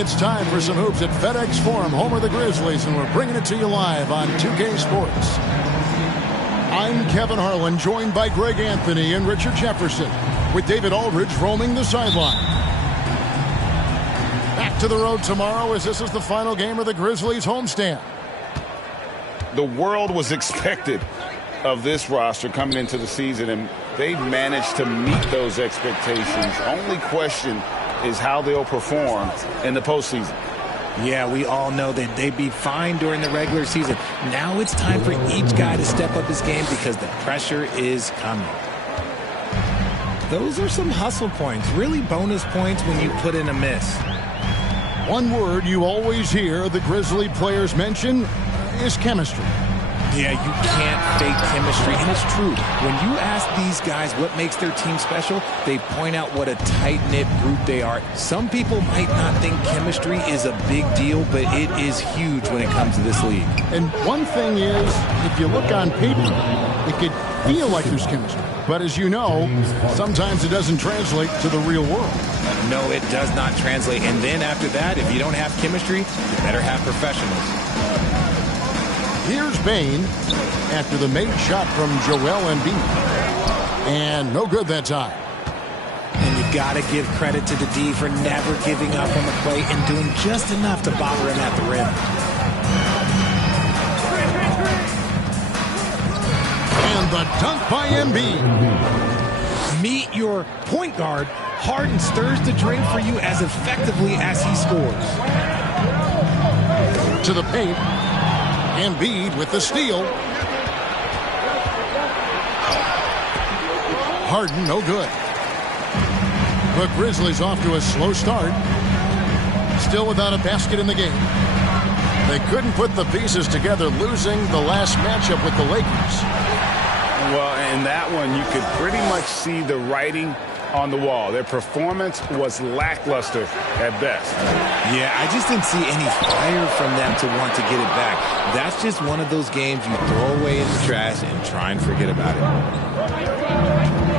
It's time for some hoops at FedEx Forum, home of the Grizzlies, and we're bringing it to you live on 2K Sports. I'm Kevin Harlan, joined by Greg Anthony and Richard Jefferson, with David Aldridge roaming the sideline. Back to the road tomorrow as this is the final game of the Grizzlies homestand. The world was expected of this roster coming into the season, and they've managed to meet those expectations. Only question is how they'll perform in the postseason. Yeah, we all know that they beat fine during the regular season. Now it's time for each guy to step up his game because the pressure is coming. Those are some hustle points, really bonus points when you put in a miss. One word you always hear the Grizzly players mention is chemistry. Yeah, you can't fake chemistry, and it's true. When you ask these guys what makes their team special, they point out what a tight-knit group they are. Some people might not think chemistry is a big deal, but it is huge when it comes to this league. And one thing is, if you look on paper, it could feel like there's chemistry. But as you know, sometimes it doesn't translate to the real world. No, it does not translate. And then after that, if you don't have chemistry, you better have professionals. Here's Bane after the made shot from Joel Embiid. And no good that time. And you got to give credit to the D for never giving up on the play and doing just enough to bother him at the rim. And the dunk by Embiid. Meet your point guard. Harden stirs the drink for you as effectively as he scores. To the paint. Embiid with the steal. Harden, no good. The Grizzlies off to a slow start. Still without a basket in the game. They couldn't put the pieces together, losing the last matchup with the Lakers. Well, in that one, you could pretty much see the writing on the wall. Their performance was lackluster at best. Yeah, I just didn't see any fire from them to want to get it back. That's just one of those games you throw away in the trash and try and forget about it.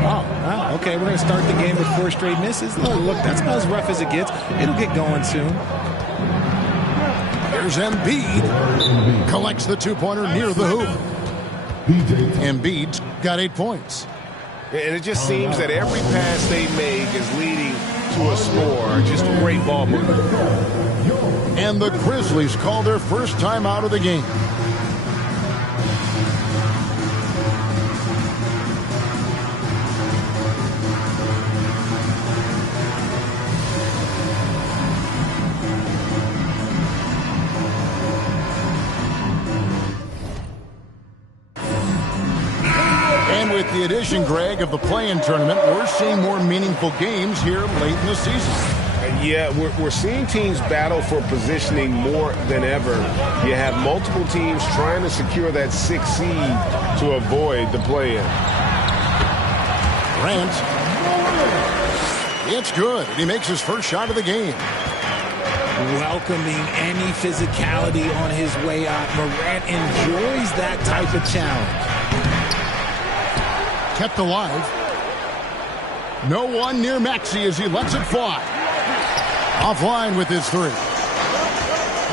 Oh, okay, we're going to start the game with 4 straight misses. Oh, look, that's about as rough as it gets. It'll get going soon. Here's Embiid. Collects the two-pointer near the hoop. Embiid's got 8 points. And it just seems that every pass they make is leading to a score. Just great ball movement. And the Grizzlies call their first time out of the game. With the addition, Greg, of the play-in tournament, we're seeing more meaningful games here late in the season. Yeah, we're seeing teams battle for positioning more than ever. You have multiple teams trying to secure that 6th seed to avoid the play-in. Grant. It's good. He makes his first shot of the game. Welcoming any physicality on his way out. Morant enjoys that type of challenge. Kept alive. No one near Maxey as he lets it fly. Offline with his 3.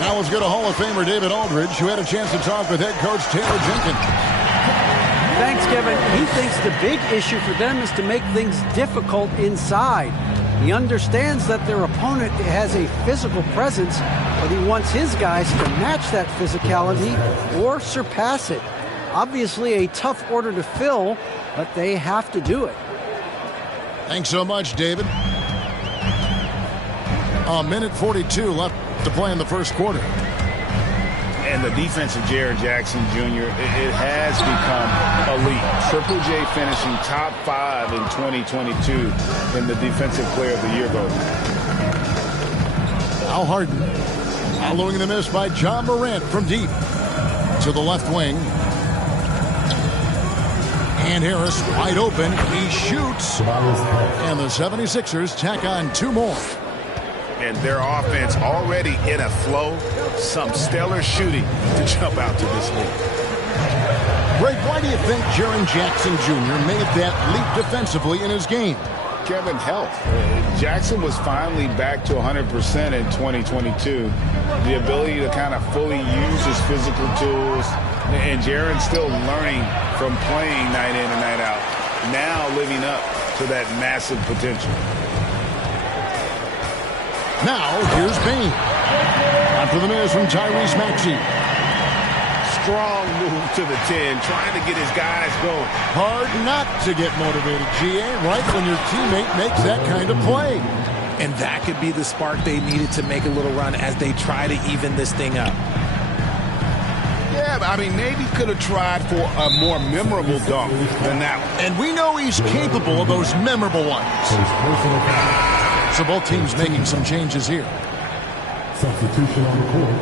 Now let's go to Hall of Famer David Aldridge, who had a chance to talk with head coach Taylor Jenkins. Thanks, Kevin. He thinks the big issue for them is to make things difficult inside. He understands that their opponent has a physical presence, but he wants his guys to match that physicality or surpass it. Obviously a tough order to fill, but they have to do it. Thanks so much, David. A minute 42 left to play in the first quarter. And the defense of Jaren Jackson Jr., it has become elite. Triple J finishing top 5 in 2022 in the Defensive Player of the Year vote. Al Harden following the miss by John Morant from deep to the left wing. And Harris wide open. He shoots. And the 76ers tack on 2 more. And their offense already in a flow. Some stellar shooting to jump out to this lead. Greg, why do you think Jaren Jackson Jr. made that leap defensively in his game? Kevin, health. Jackson was finally back to 100% in 2022. The ability to kind of fully use his physical tools. And Jaren's still learning from playing night in and night out. Now living up to that massive potential. Now, here's Payne. After the miss from Tyrese Maxey. Strong move to the 10, trying to get his guys going. Hard not to get motivated, GA, right when your teammate makes that kind of play. And that could be the spark they needed to make a little run as they try to even this thing up. Yeah, I mean, Navy could have tried for a more memorable dunk than that one. And we know he's capable of those memorable ones. So both teams making some changes here. Substitution on the court.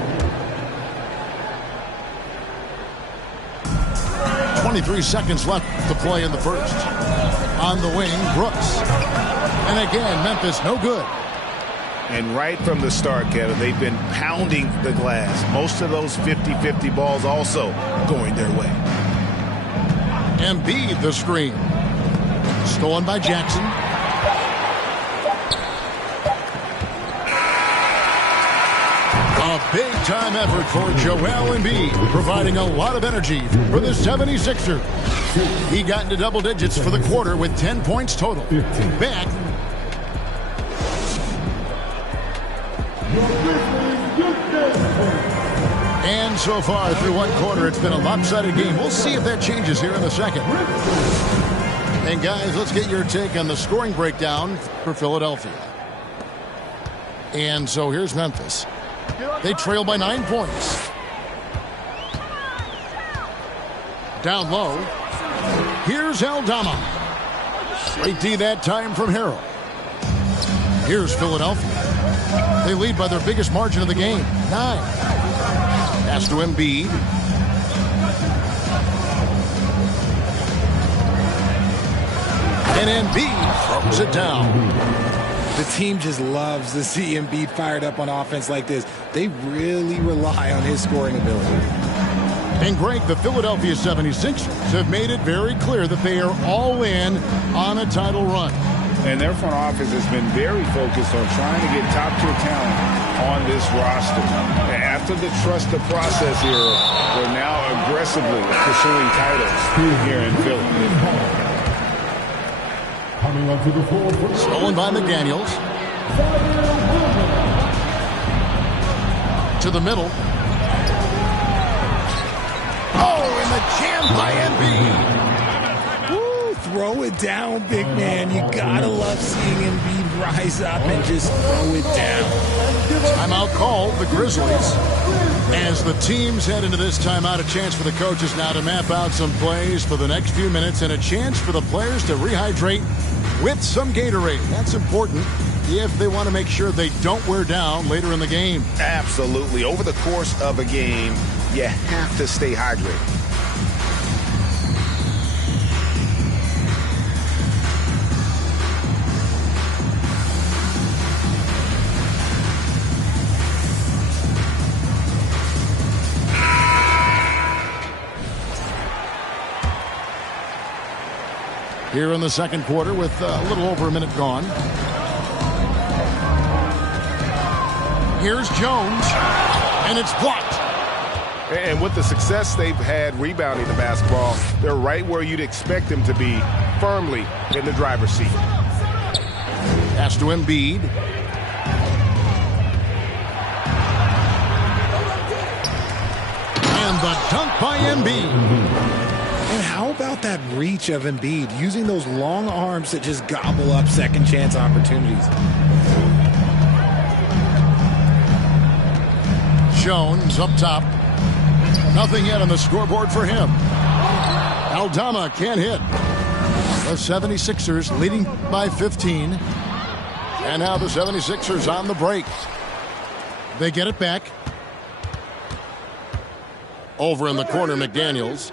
23 seconds left to play in the first. On the wing, Brooks. And again, Memphis no good. And right from the start, Kevin, they've been pounding the glass. Most of those 50-50 balls also going their way. Embiid the screen. Stolen by Jackson. A big-time effort for Joel Embiid, providing a lot of energy for the 76ers. He got into double digits for the quarter with 10 points total. Back. And so far through one quarter, it's been a lopsided game. We'll see if that changes here in the second. And guys, let's get your take on the scoring breakdown for Philadelphia. And so here's Memphis. They trail by 9 points. Down low. Here's Aldama. Straight D that time from Harrell. Here's Philadelphia. They lead by their biggest margin of the game, 9. Pass to Embiid. And Embiid throws it down. The team just loves to see Embiid fired up on offense like this. They really rely on his scoring ability. And Greg, the Philadelphia 76ers have made it very clear that they are all in on a title run. And their front office has been very focused on trying to get top-tier talent on this roster. After the trust the process era, they're now aggressively pursuing titles here in Philly. Coming up to the floor. Stolen by McDaniels. To the middle. Oh, and the jam by Embiid. Woo, throw it down, big man. You gotta love seeing Embiid rise up and just throw it down. Timeout called, the Grizzlies. As the teams head into this timeout, a chance for the coaches now to map out some plays for the next few minutes and a chance for the players to rehydrate with some Gatorade. That's important if they want to make sure they don't wear down later in the game. Absolutely. Over the course of a game, you have to stay hydrated. Here in the second quarter with a little over a minute gone. Here's Jones, and it's blocked. And with the success they've had rebounding the basketball, they're right where you'd expect them to be, firmly in the driver's seat. Pass to Embiid. And the dunk by Embiid. And how about that reach of Embiid, using those long arms that just gobble up second chance opportunities? Jones up top. Nothing yet on the scoreboard for him. Aldama can't hit. The 76ers leading by 15. And now the 76ers on the break. They get it back. Over in the corner, McDaniels.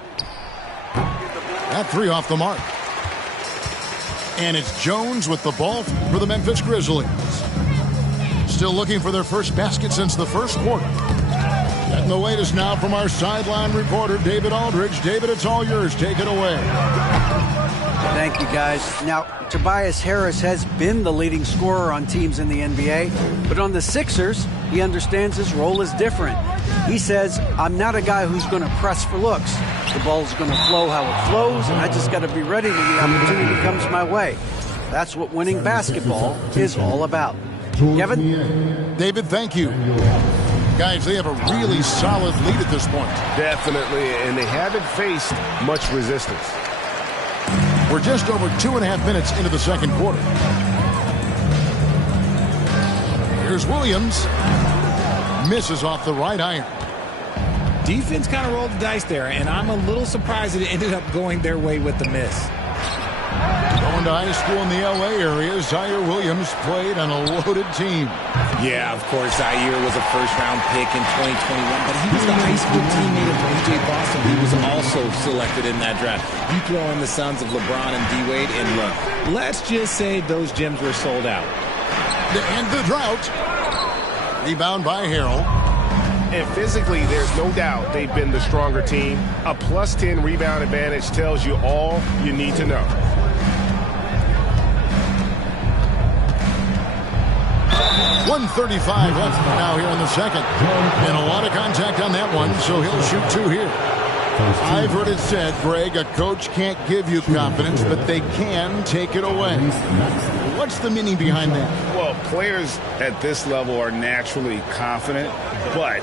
That three off the mark. And it's Jones with the ball for the Memphis Grizzlies. Still looking for their first basket since the first quarter. Getting the latest now from our sideline reporter, David Aldridge. David, it's all yours. Take it away. Thank you, guys. Now, Tobias Harris has been the leading scorer on teams in the NBA, but on the Sixers, he understands his role is different. He says, I'm not a guy who's going to press for looks. The ball's going to flow how it flows, and I just got to be ready when the opportunity comes my way. That's what winning basketball is all about. Kevin? David, thank you. Guys, they have a really solid lead at this point. Definitely, and they haven't faced much resistance. We're just over 2.5 minutes into the second quarter. Here's Williams. Misses off the right iron. Defense kind of rolled the dice there, and I'm a little surprised that it ended up going their way with the miss. Going to high school in the L.A. area, Zaire Williams played on a loaded team. Yeah, of course, Zaire was a first-round pick in 2021, but he was the high school teammate of B.J. Boston. He was also selected in that draft. You throw in the sons of LeBron and D-Wade, and look, let's just say those gyms were sold out. To end the drought. Rebound by Harrell. And physically, there's no doubt they've been the stronger team. A plus 10 rebound advantage tells you all you need to know. .135 left now here in the second. And a lot of contact on that one, so he'll shoot 2 here. I've heard it said, Greg, a coach can't give you confidence, but they can take it away. What's the meaning behind that? Well, players at this level are naturally confident, but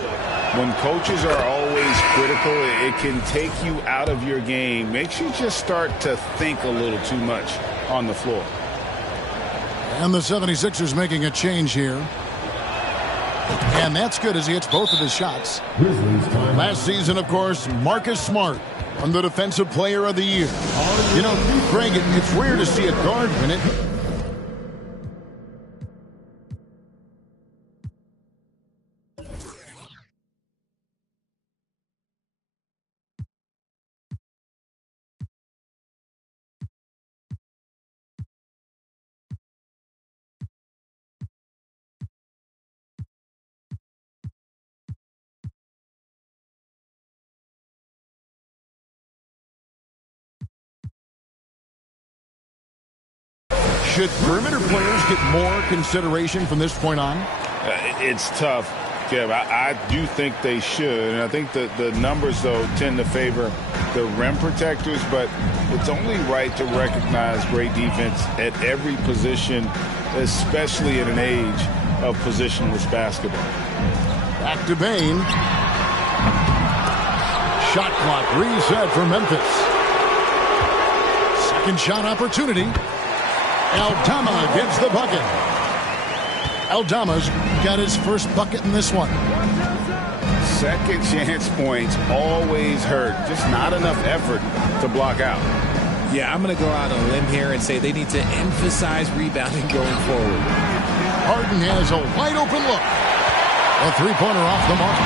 when coaches are always critical, it can take you out of your game. Makes you just start to think a little too much on the floor. And the 76ers making a change here. And that's good as he hits both of his shots. Last season, of course, Marcus Smart won the Defensive Player of the Year. You know, Greg, it's rare to see a guard win it. Should perimeter players get more consideration from this point on? It's tough, Kev. I do think they should. And I think that the numbers, though, tend to favor the rim protectors. But it's only right to recognize great defense at every position, especially in an age of positionless basketball. Back to Bane. Shot clock reset for Memphis. Second shot opportunity. Aldama gets the bucket. Aldama's got his first bucket in this one. Second chance points always hurt. Just not enough effort to block out. Yeah, I'm going to go out on a limb here and say they need to emphasize rebounding going forward. Harden has a wide open look. A three-pointer off the mark.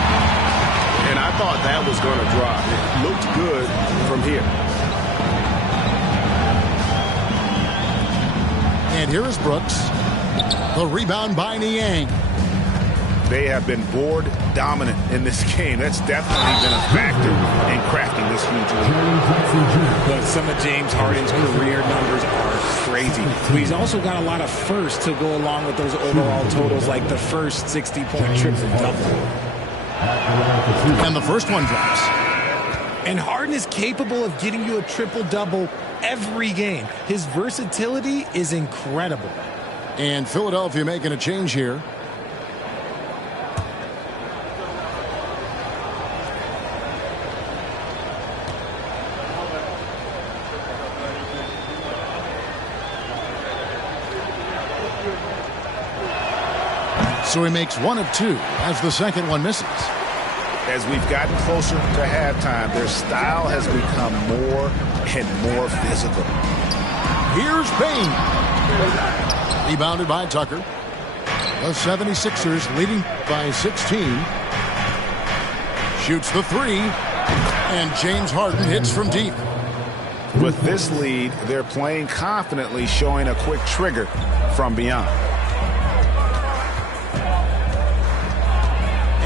And I thought that was going to drop. It looked good from here. And here is Brooks. The rebound by Niang. They have been board dominant in this game. That's definitely been a factor in crafting this huge lead. Look, some of James Harden's career numbers are crazy. But he's also got a lot of firsts to go along with those overall totals, like the first 60-point triple-double. And the first one drops. And Harden is capable of getting you a triple-double every game. His versatility is incredible. And Philadelphia making a change here. So he makes one of two as the second one misses. As we've gotten closer to halftime, their style has become more and more physical. Here's Bane. Rebounded by Tucker. The 76ers leading by 16. Shoots the three. And James Harden hits from deep. With this lead, they're playing confidently, showing a quick trigger from beyond.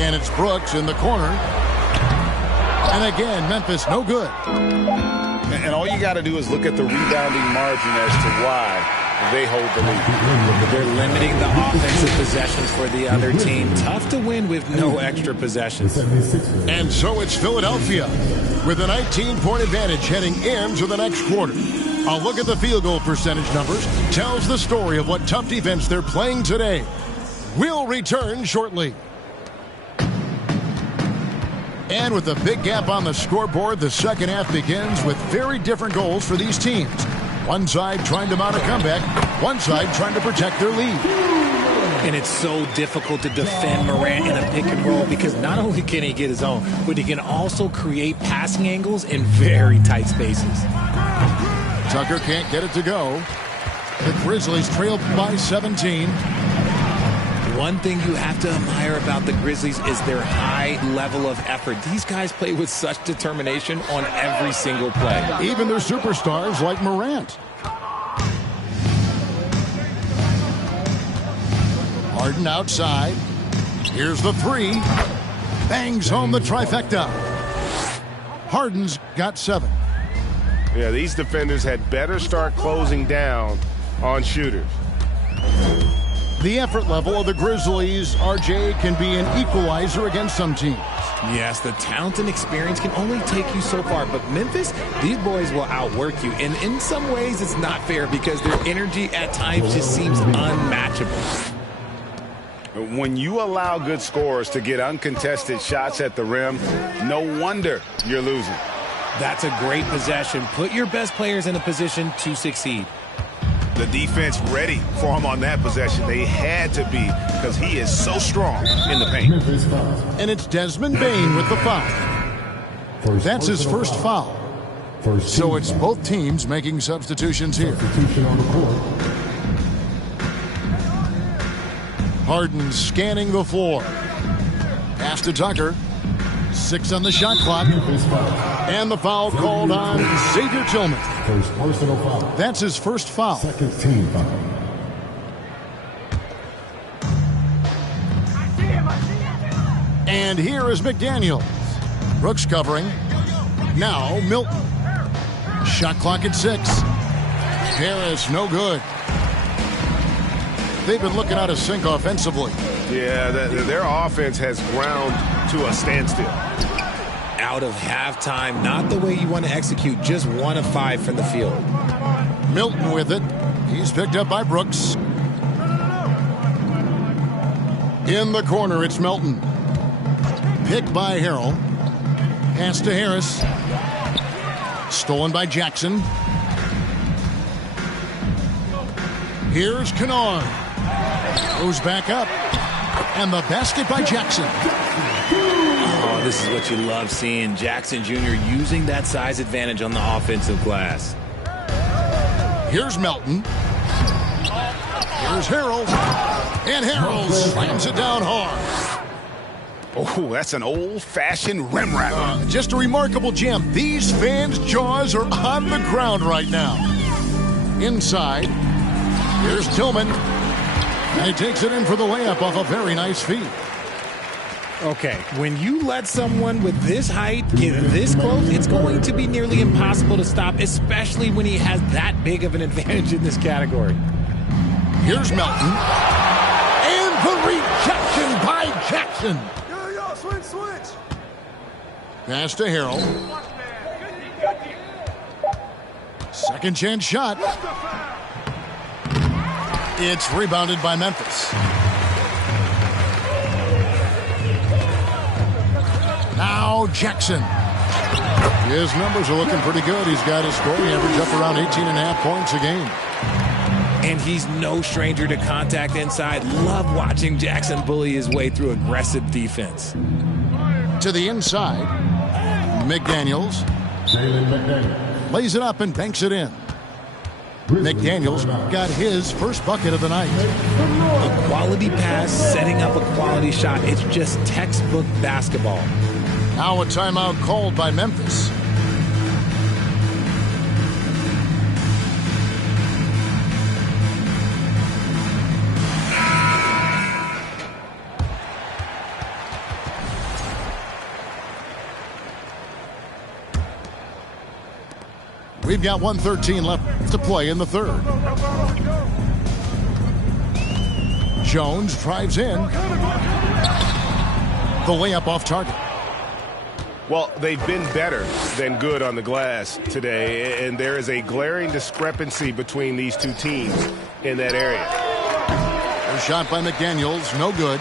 And it's Brooks in the corner. And again, Memphis no good. And all you you got to do is look at the rebounding margin as to why they hold the lead. They're limiting the offensive possessions for the other team. Tough to win with no extra possessions. And so it's Philadelphia with a 19-point advantage heading into the next quarter. A look at the field goal percentage numbers tells the story of what tough defense they're playing today. We'll return shortly. And with a big gap on the scoreboard, the second half begins with very different goals for these teams. One side trying to mount a comeback, one side trying to protect their lead. And it's so difficult to defend Morant in a pick and roll because not only can he get his own, but he can also create passing angles in very tight spaces. Tucker can't get it to go. The Grizzlies trail by 17. One thing you have to admire about the Grizzlies is their high level of effort. These guys play with such determination on every single play. Even their superstars like Morant. Harden outside. Here's the three. Bangs home the trifecta. Harden's got 7. Yeah, these defenders had better start closing down on shooters. The effort level of the Grizzlies, RJ, can be an equalizer against some teams. Yes, the talent and experience can only take you so far, but Memphis, these boys will outwork you. And in some ways, it's not fair because their energy at times just seems unmatchable. When you allow good scorers to get uncontested shots at the rim, no wonder you're losing. That's a great possession. Put your best players in a position to succeed. The defense ready for him on that possession. They had to be because he is so strong in the paint. And it's Desmond Bane with the foul. That's his first foul. So it's both teams making substitutions here. Harden scanning the floor. Pass to Tucker. 6 on the shot clock. And the foul called on Xavier Tillman. First personal foul. That's his first foul. Second team foul. And here is McDaniels. Brooks covering. Now Milton. Shot clock at 6. Harris no good. They've been looking out of sync offensively. Yeah, their offense has ground to a standstill. Out of halftime, not the way you want to execute, just 1 of 5 from the field. Milton with it. He's picked up by Brooks. In the corner, it's Melton. Picked by Harrell. Pass to Harris. Stolen by Jackson. Here's Kennard. Goes back up. And the basket by Jackson. Oh, this is what you love seeing. Jackson Jr. using that size advantage on the offensive glass. Here's Melton. Here's Harrell. And Harrell slams it down hard. Oh, that's an old-fashioned rim wrap. Just a remarkable jam. These fans' jaws are on the ground right now. Inside. Here's Tillman. And he takes it in for the layup off a very nice feed. Okay, when you let someone with this height get this close, it's going to be nearly impossible to stop, especially when he has that big of an advantage in this category. Here's Melton. And the rejection by Jackson. Switch. Pass to Harrell. Second chance shot. It's rebounded by Memphis. Now Jackson. His numbers are looking pretty good. He's got his scoring average up around 18.5 points a game. And he's no stranger to contact inside. Love watching Jackson bully his way through aggressive defense. To the inside. McDaniels. Lays it up and banks it in. McDaniels got his first bucket of the night. A quality pass, setting up a quality shot. It's just textbook basketball. Now a timeout called by Memphis. We've got 1:13 left to play in the third. Jones drives in. The layup off target. Well, they've been better than good on the glass today, and there is a glaring discrepancy between these two teams in that area. A shot by McDaniels, no good.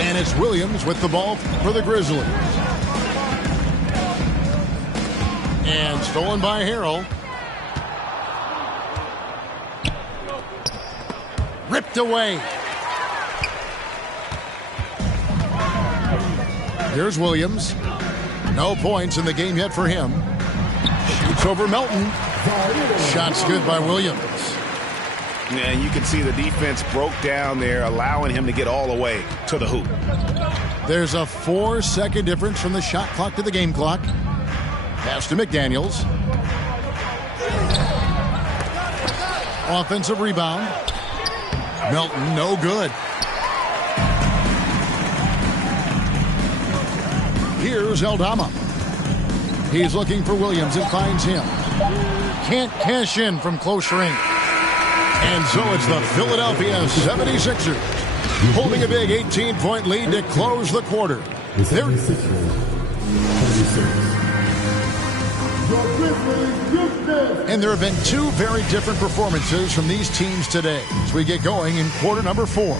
And it's Williams with the ball for the Grizzlies. And stolen by Harrell. Ripped away. Here's Williams. No points in the game yet for him. Shoots over Melton. Shot's good by Williams. And you can see the defense broke down there, allowing him to get all the way to the hoop. There's a 4-second difference from the shot clock to the game clock. Pass to McDaniels. Offensive rebound. Melton, no good. Here's Aldama. He's looking for Williams and finds him. Can't cash in from close range. And so it's the Philadelphia 76ers holding a big 18-point lead to close the quarter. And there have been two very different performances from these teams today as we get going in quarter number 4.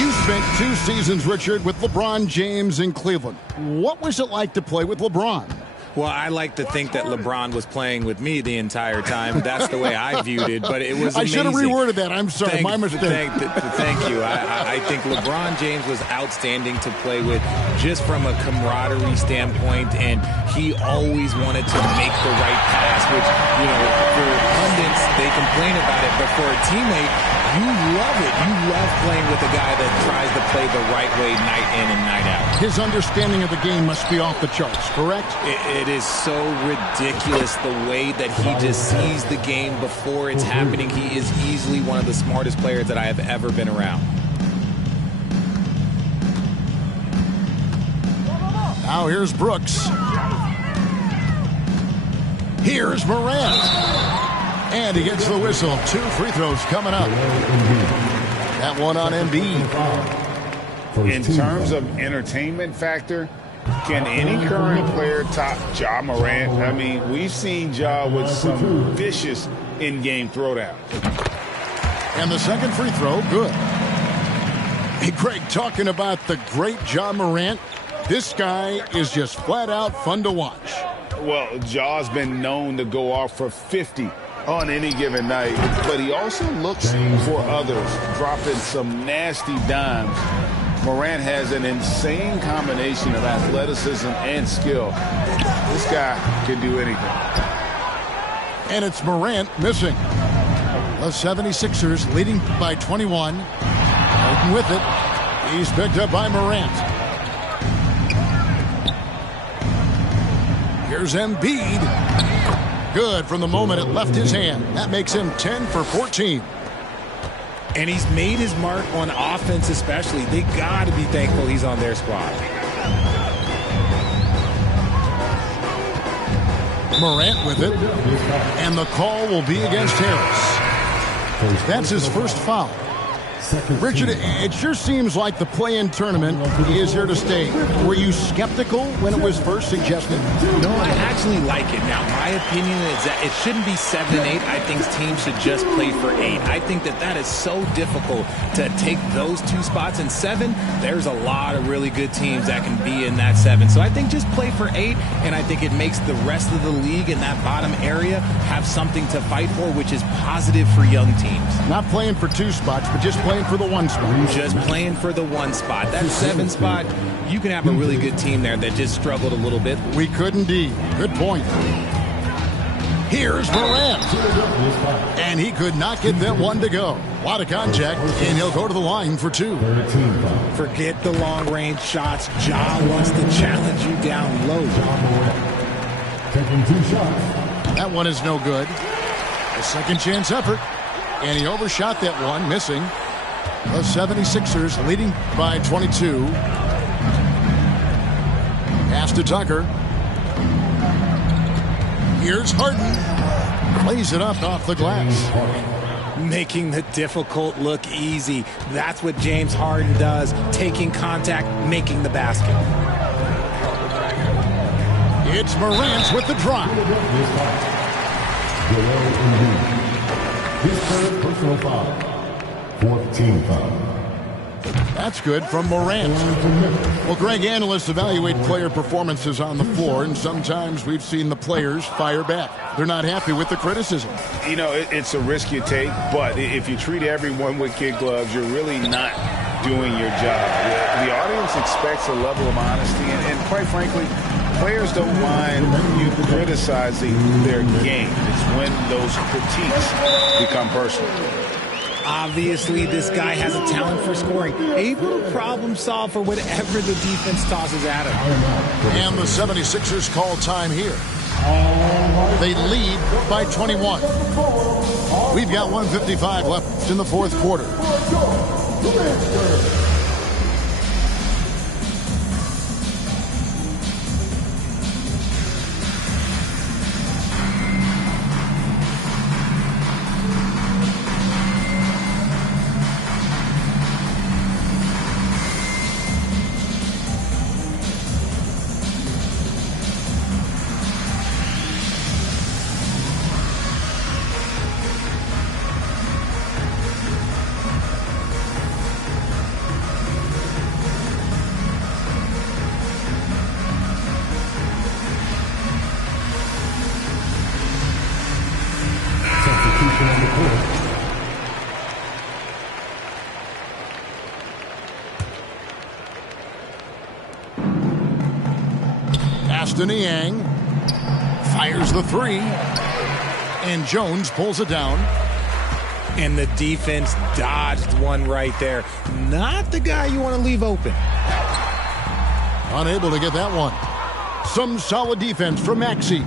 You spent 2 seasons, Richard, with LeBron James in Cleveland. What was it like to play with LeBron? Well, I like to think that LeBron was playing with me the entire time. That's the way I viewed it, but it was amazing. I should have reworded that. I'm sorry, my mistake. Thank you. I think LeBron James was outstanding to play with just from a camaraderie standpoint, and he always wanted to make the right pass, which, you know, for pundits, they complain about it, but for a teammate, you love it. You love playing with a guy that tries to play the right way night in and night out. His understanding of the game must be off the charts, correct? It is so ridiculous the way that he just sees the game before it's happening. He is easily one of the smartest players that I have ever been around. Now here's Brooks. Here's Morant. And he gets the whistle. 2 free throws coming up. That one on Embiid. In terms of entertainment factor, can any current player top Ja Morant? I mean, we've seen Ja with some vicious in-game throwdowns. And the second free throw, good. Hey, Greg, talking about the great Ja Morant, this guy is just flat out fun to watch. Well, Ja's been known to go off for 50 on any given night, but he also looks for others, dropping some nasty dimes. Morant has an insane combination of athleticism and skill. This guy can do anything. And it's Morant missing. The 76ers leading by 21. Open with it. He's picked up by Morant. Here's Embiid. Good from the moment it left his hand. That makes him 10 for 14. And he's made his mark on offense especially. They got to be thankful he's on their squad. Morant with it. And the call will be against Harris. That's his first foul. Richard, it sure seems like the play-in tournament is here to stay. Were you skeptical when it was first suggested? No, I actually like it. Now, my opinion is that it shouldn't be 7 and 8. I think teams should just play for 8. I think that is so difficult to take those 2 spots. In 7, there's a lot of really good teams that can be in that 7. So I think just play for 8, and I think it makes the rest of the league in that bottom area have something to fight for, which is positive for young teams. Not playing for 2 spots, but just playing for the 1 spot. Just playing for the 1 spot. That 7 spot, you can have a really good team there that just struggled a little bit. We could indeed. Good point. Here's Morant. And he could not get that one to go. A lot of contact, and he'll go to the line for 2. Forget the long-range shots. Ja wants to challenge you down low. Taking 2 shots. That one is no good. A second chance effort. And he overshot that one, missing. The 76ers leading by 22. Pass to Tucker. Here's Harden. Plays it up off the glass. Making the difficult look easy. That's what James Harden does. Taking contact, making the basket. It's Morant with the drive. His third personal foul. Fourth team foul. That's good from Morant. Well, Greg, analysts evaluate player performances on the floor, and sometimes we've seen the players fire back. They're not happy with the criticism. You know, it's a risk you take, but if you treat everyone with kid gloves, you're really not doing your job. The audience expects a level of honesty, and quite frankly, players don't mind you criticizing their game. It's when those critiques become personal. Obviously, this guy has a talent for scoring, able to problem solve for whatever the defense tosses at him. And the 76ers call time here. They lead by 21. We've got 1:55 left in the fourth quarter. Niang fires the three, and Jones pulls it down. And the defense dodged one right there. Not the guy you want to leave open. Unable to get that one. Some solid defense from Maxey.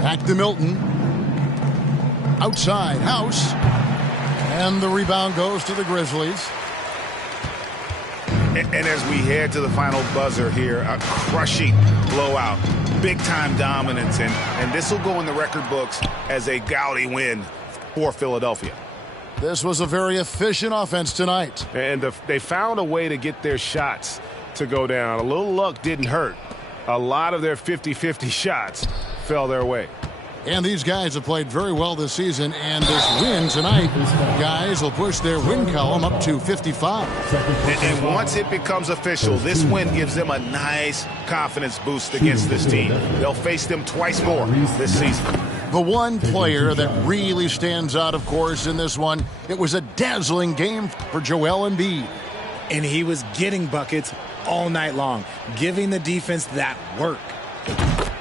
Back to Milton. Outside, House. And the rebound goes to the Grizzlies. And as we head to the final buzzer here, a crushing blowout, big-time dominance, and this will go in the record books as a gaudy win for Philadelphia. This was a very efficient offense tonight. And they found a way to get their shots to go down. A little luck didn't hurt. A lot of their 50-50 shots fell their way. And these guys have played very well this season, and this win tonight, guys, will push their win column up to 55. And once it becomes official, this win gives them a nice confidence boost against this team. They'll face them twice more this season. The one player that really stands out, of course, in this one, it was a dazzling game for Joel Embiid. And he was getting buckets all night long, giving the defense that work.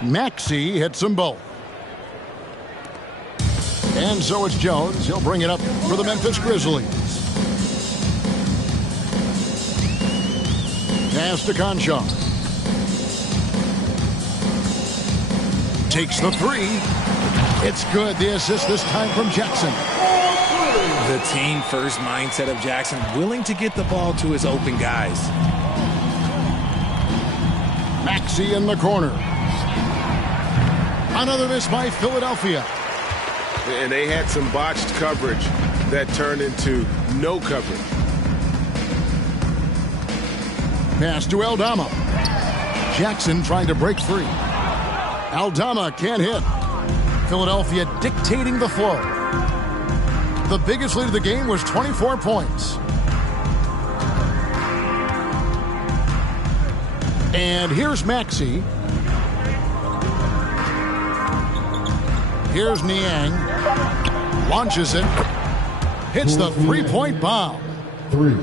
Maxey hits them both. And so it's Jones. He'll bring it up for the Memphis Grizzlies. Pass to Conchar. Takes the three. It's good. The assist this time from Jackson. The team first mindset of Jackson, willing to get the ball to his open guys. Maxey in the corner. Another miss by Philadelphia. And they had some botched coverage that turned into no coverage. Pass to Aldama. Jackson trying to break free. Aldama can't hit. Philadelphia dictating the flow. The biggest lead of the game was 24 points. And here's Maxey. Here's Niang. Launches it. Hits the three-point bomb. Three.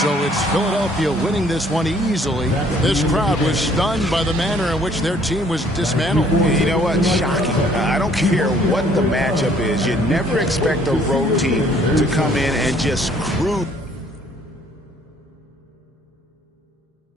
So it's Philadelphia winning this one easily. This crowd was stunned by the manner in which their team was dismantled. You know what? Shocking. I don't care what the matchup is. You never expect a road team to come in and just cruise.